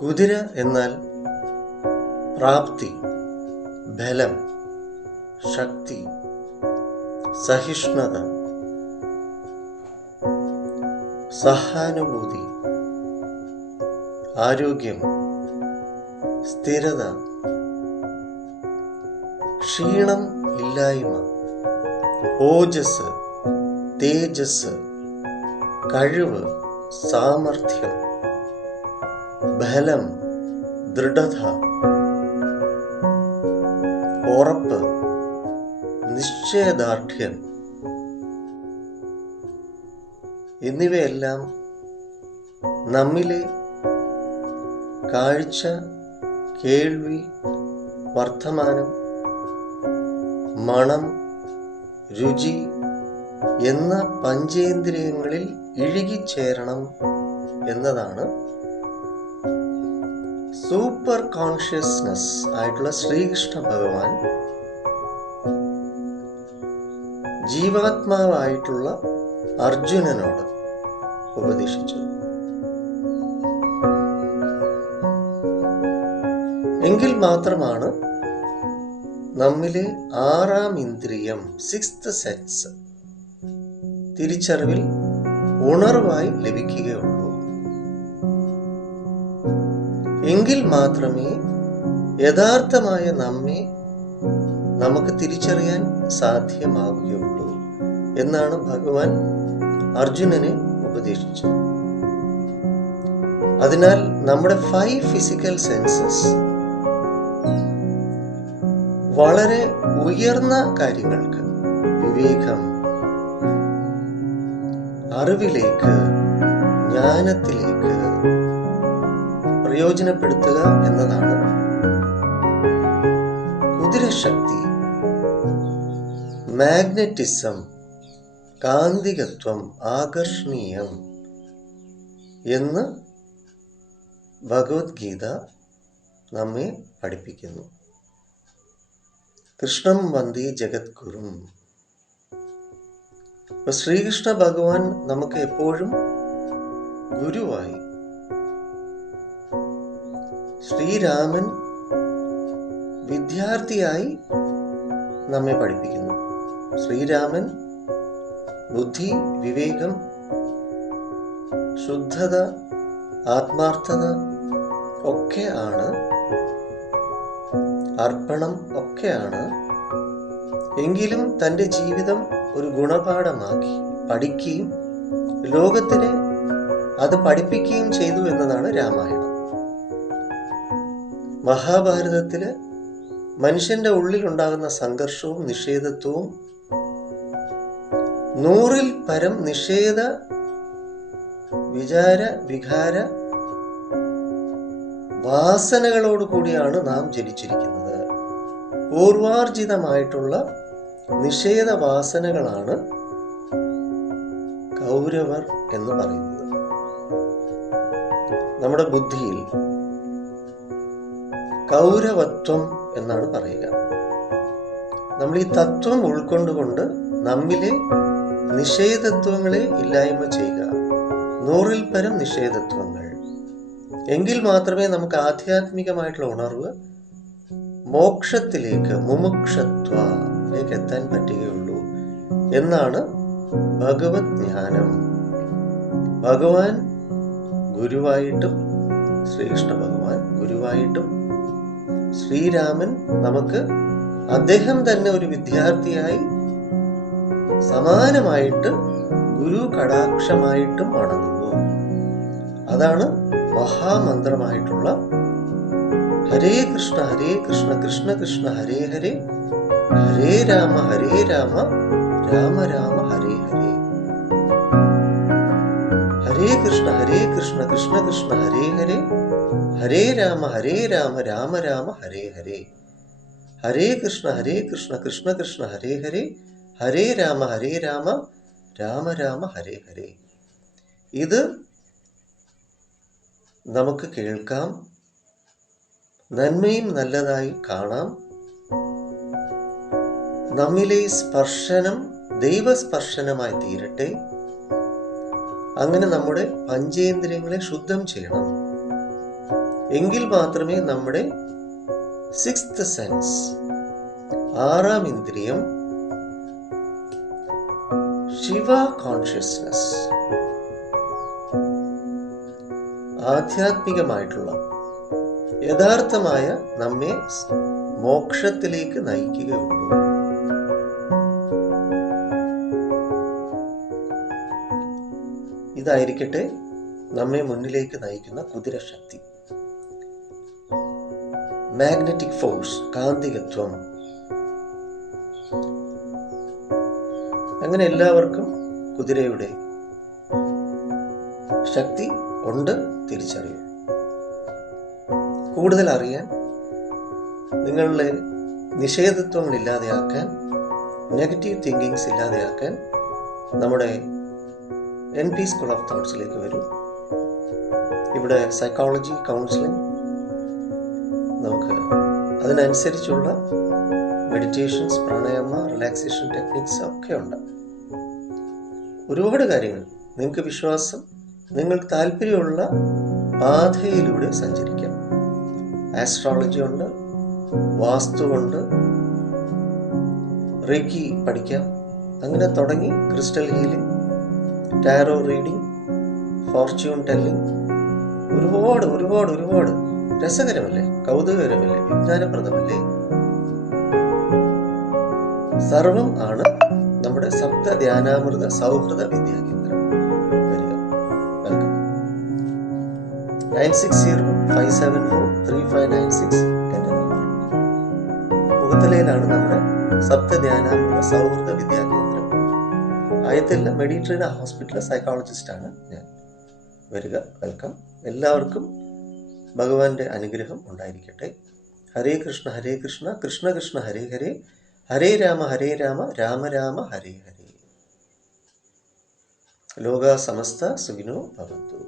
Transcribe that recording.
കുതിര എന്നാൽ പ്രാപ്തി, ബലം, ശക്തി, സഹിഷ്ണുത, സഹാനുഭൂതി, ആരോഗ്യം, സ്ഥിരത, ക്ഷീണം ഇല്ലായ്മ, ഓജസ്, തേജസ്, കഴിവ്, സാമർഥ്യം, ബലം, ദൃഢത, ഉറപ്പ്, നിശ്ചയദാർഢ്യം എന്നിവയെല്ലാം നമ്മിലെ കാഴ്ച, കേൾവി, വർത്തമാനം, മണം, രുചി എന്ന പഞ്ചേന്ദ്രിയങ്ങളിൽ ഇഴുകിച്ചേരണം എന്നതാണ് സൂപ്പർ കോൺഷ്യസ്നസ് ആയിട്ടുള്ള ശ്രീകൃഷ്ണ ഭഗവാൻ ജീവാത്മാവായിട്ടുള്ള അർജുനനോട് ഉപദേശിച്ചു. എങ്കിൽ മാത്രമാണ് നമ്മിലെ ആറാം ഇന്ദ്രിയം, സിക്സ്ത് സെൻസ്, തിരിച്ചറിവിൽ ഉണർവായി ലഭിക്കുകയുള്ളൂ. എങ്കിൽ മാത്രമേ യഥാർത്ഥമായ നമ്മെ നമുക്ക് തിരിച്ചറിയാൻ സാധ്യമാവുകയുള്ളൂ എന്നാണ് ഭഗവാൻ അർജുനനെ ഉപദേശിച്ചത്. അതിനാൽ നമ്മുടെ 5 ഫിസിക്കൽ സെൻസസ് വളരെ ഉയർന്ന കാര്യങ്ങൾക്ക്, വിവേകം, അറിവിലേക്ക്, ജ്ഞാനത്തിലേക്ക് പ്രയോജനപ്പെടുത്തുക എന്നതാണ് കുതിരശക്തി, മാഗ്നറ്റിസം, കാന്തികത്വം, ആകർഷണീയം എന്ന് ഭഗവത്ഗീത നമ്മെ പഠിപ്പിക്കുന്നു. കൃഷ്ണം വന്ദേ ജഗദ്ഗുരും. ശ്രീകൃഷ്ണ ഭഗവാൻ നമുക്ക് എപ്പോഴും ഗുരുവായി, ശ്രീരാമൻ വിദ്യാർത്ഥിയായി നമ്മെ പഠിപ്പിക്കുന്നു. ശ്രീരാമൻ ബുദ്ധി, വിവേകം, ശുദ്ധത, ആത്മാർത്ഥത ഒക്കെയാണ്, അർപ്പണം ഒക്കെയാണ്. എങ്കിലും തൻ്റെ ജീവിതം ഒരു ഗുണപാഠമാക്കി പഠിക്കുകയും ലോകത്തിന് അത് പഠിപ്പിക്കുകയും ചെയ്തു എന്നതാണ് രാമായണം. മഹാഭാരതത്തില് മനുഷ്യന്റെ ഉള്ളിൽ ഉണ്ടാകുന്ന സംഘർഷവും നിഷേധത്വവും 100-ൽ പരം നിഷേധ, വിചാര, വികാര വാസനകളോട് കൂടിയാണ് നാം ജനിച്ചിരിക്കുന്നത്. പൂർവാർജിതമായിട്ടുള്ള നിഷേധ വാസനകളാണ് കൗരവർ എന്ന് പറയുന്നത്. നമ്മുടെ ബുദ്ധിയിൽ കൗരവത്വം എന്നാണ് പറയുക. നമ്മൾ ഈ തത്വം ഉൾക്കൊണ്ടുകൊണ്ട് നമ്മിലെ നിഷേധത്വങ്ങളെ ഇല്ലായ്മ ചെയ്യുക. 100-ൽ പരം നിഷേധത്വങ്ങൾ. എങ്കിൽ മാത്രമേ നമുക്ക് ആധ്യാത്മികമായിട്ടുള്ള ഉണർവ്, മോക്ഷത്തിലേക്ക്, മുമുക്ഷത്വത്തിലേക്ക് എത്താൻ പറ്റുകയുള്ളൂ എന്നാണ് ഭഗവത് ജ്ഞാനം. ഭഗവാൻ ഗുരുവായിട്ടും, ശ്രീകൃഷ്ണ ഭഗവാൻ ഗുരുവായിട്ടും, ശ്രീരാമൻ നമുക്ക് അദ്ദേഹം തന്നെ ഒരു വിദ്യാർത്ഥിയായി സമാനമായിട്ട് ഗുരു കടാക്ഷമായിട്ടും വണങ്ങുന്നു. അതാണ് മഹാമന്ത്രമായിട്ടുള്ള ഹരേ കൃഷ്ണ കൃഷ്ണ കൃഷ്ണ ഹരേ ഹരേ, ഹരേ രാമ രാമ രാമ ഹരേ ഹരേ. ഹരേ കൃഷ്ണ കൃഷ്ണ കൃഷ്ണ ഹരേ ഹരേ, ഹരേ രാമ രാമ രാമ ഹരേ ഹരേ. ഹരേ കൃഷ്ണ കൃഷ്ണ കൃഷ്ണ ഹരേ ഹരേ, ഹരേ രാമ രാമ രാമ ഹരേ ഹരേ. ഇത് നമുക്ക് കേൾക്കാം, നന്മയും നല്ലതായി കാണാം. നമ്മിലെ സ്പർശനം ദൈവസ്പർശനമായി തീരട്ടെ. അങ്ങനെ നമ്മുടെ പഞ്ചേന്ദ്രിയങ്ങളെ ശുദ്ധം ചെയ്യണം. എങ്കിൽ മാത്രമേ നമ്മുടെ 6th സെൻസ്, 6ാം ഇന്ദ്രിയം, ശിവ കോൺഷ്യസ്നസ്, ആധ്യാത്മികമായിട്ടുള്ള യഥാർത്ഥമായ നമ്മെ മോക്ഷത്തിലേക്ക് നയിക്കുകയുള്ളൂ. ഇതായിരിക്കട്ടെ നമ്മെ മുന്നിലേക്ക് നയിക്കുന്ന കുതിരശക്തി, മാഗ്നറ്റിക് ഫോഴ്സ്, കാന്തികത്വം. അങ്ങനെ എല്ലാവർക്കും കുതിരയുടെ ശക്തി ഉണ്ട് തിരിച്ചറിയും. കൂടുതൽ അറിയാൻ, നിങ്ങളുടെ നിഷേധത്വങ്ങൾ ഇല്ലാതെയാക്കാൻ, നെഗറ്റീവ് തിങ്കിങ്സ് ഇല്ലാതെയാക്കാൻ നമ്മുടെ NP സ്കൂൾ ഓഫ് തോട്ട്സിലേക്ക് വരൂ. ഇവിടെ സൈക്കോളജി, കൗൺസിലിംഗ്, നമുക്ക് അതിനനുസരിച്ചുള്ള മെഡിറ്റേഷൻസ്, പ്രാണായാമ, റിലാക്സേഷൻ ടെക്നിക്സ് ഒക്കെ ഉണ്ട്. ഒരുപാട് കാര്യങ്ങൾ നിങ്ങൾക്ക് വിശ്വാസം, നിങ്ങൾക്ക് താല്പര്യമുള്ള പാതയിലൂടെ സഞ്ചരിക്കാം. ആസ്ട്രോളജി ഉണ്ട്, വാസ്തുവുണ്ട്, റേക്കി പഠിക്കാം. അങ്ങനെ തുടങ്ങി crystal healing, tarot reading, Fortune telling, ഒരുപാട് ഒരുപാട് ഒരുപാട് രസകരമല്ലേ, കൗതുകകരമല്ലേ, വിജ്ഞാനപ്രദമല്ലേ? സർവം ആണ് നമ്മുടെ സപ്ത ധ്യാനാമൃത സൗഹൃദ വിദ്യാകേന്ദ്രം. വരിക, വെൽക്കം. 9605743596 എന്റെ നമ്പർ. മുഖത്തലയിലാണ് നമ്മുടെ സപ്ത ധ്യാനാമൃത സൗഹൃദ വിദ്യാകേന്ദ്രം. ആയത്തില്ല മെഡിട്രീന ഹോസ്പിറ്റൽ സൈക്കോളജിസ്റ്റാണ് ഞാൻ. വരിക, വെൽക്കം. എല്ലാവർക്കും ഭഗവാന്റെ അനുഗ്രഹം ഉണ്ടായിരിക്കട്ടെ. ഹരേ കൃഷ്ണ ഹരേ കൃഷ്ണ കൃഷ്ണ കൃഷ്ണ ഹരേ ഹരേ, ഹരേ രാമ രാമ രാമ ഹരേ ഹരേ. ലോകാ സമസ്ത സുഖിനോ ഭവന്തു.